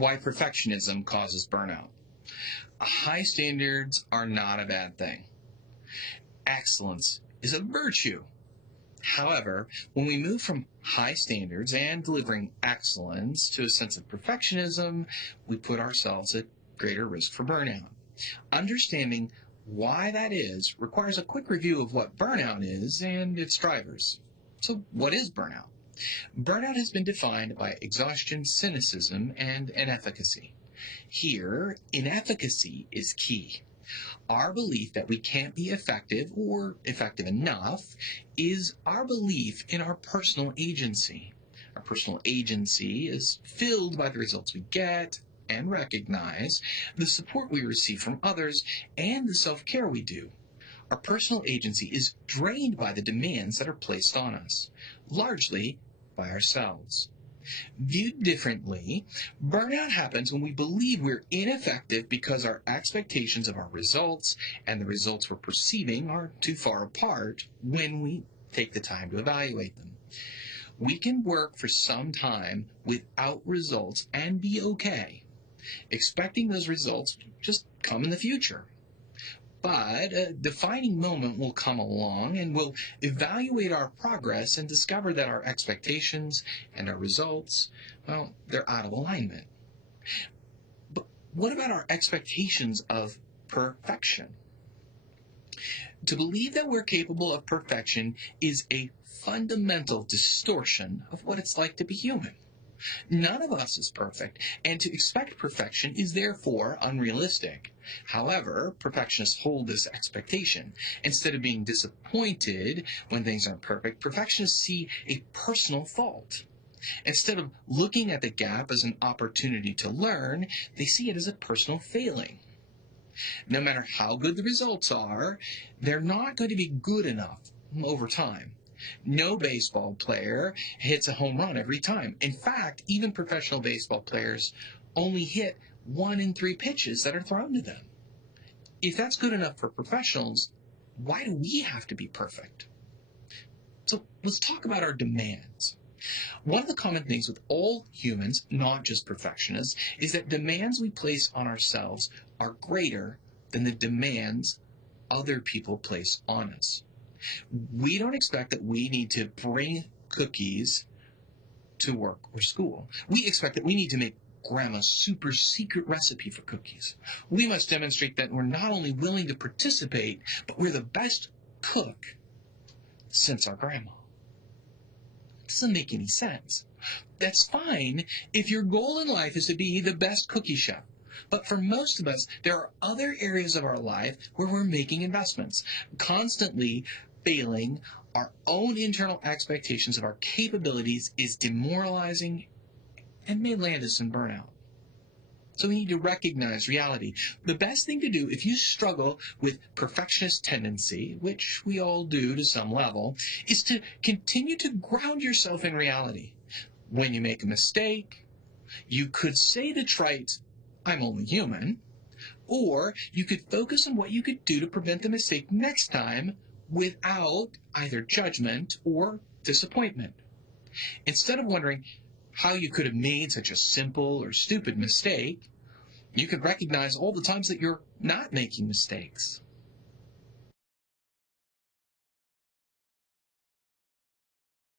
Why perfectionism causes burnout. High standards are not a bad thing. Excellence is a virtue. However, when we move from high standards and delivering excellence to a sense of perfectionism, we put ourselves at greater risk for burnout. Understanding why that is requires a quick review of what burnout is and its drivers. So, what is burnout? Burnout has been defined by exhaustion, cynicism, and inefficacy. Here, inefficacy is key. Our belief that we can't be effective or effective enough is our belief in our personal agency. Our personal agency is filled by the results we get and recognize, the support we receive from others, and the self-care we do. Our personal agency is drained by the demands that are placed on us, largely by ourselves. Viewed differently, burnout happens when we believe we're ineffective because our expectations of our results and the results we're perceiving are too far apart when we take the time to evaluate them. We can work for some time without results and be okay, expecting those results to just come in the future. But a defining moment will come along and we'll evaluate our progress and discover that our expectations and our results, well, they're out of alignment. But what about our expectations of perfection? To believe that we're capable of perfection is a fundamental distortion of what it's like to be human. None of us is perfect, and to expect perfection is therefore unrealistic. However, perfectionists hold this expectation. Instead of being disappointed when things aren't perfect, perfectionists see a personal fault. Instead of looking at the gap as an opportunity to learn, they see it as a personal failing. No matter how good the results are, they're not going to be good enough over time. No baseball player hits a home run every time. In fact, even professional baseball players only hit 1 in 3 pitches that are thrown to them. If that's good enough for professionals, why do we have to be perfect? So let's talk about our demands. One of the common things with all humans, not just perfectionists, is that demands we place on ourselves are greater than the demands other people place on us. We don't expect that we need to bring cookies to work or school. We expect that we need to make grandma's super secret recipe for cookies. We must demonstrate that we're not only willing to participate, but we're the best cook since our grandma. Doesn't make any sense. That's fine if your goal in life is to be the best cookie chef. But for most of us, there are other areas of our life where we're making investments, constantly failing our own internal expectations of our capabilities is demoralizing and may land us in burnout. So we need to recognize reality. The best thing to do if you struggle with perfectionist tendency, which we all do to some level, is to continue to ground yourself in reality. When you make a mistake, you could say the trite, "I'm only human," or you could focus on what you could do to prevent the mistake next time without either judgment or disappointment. Instead of wondering how you could have made such a simple or stupid mistake, you could recognize all the times that you're not making mistakes.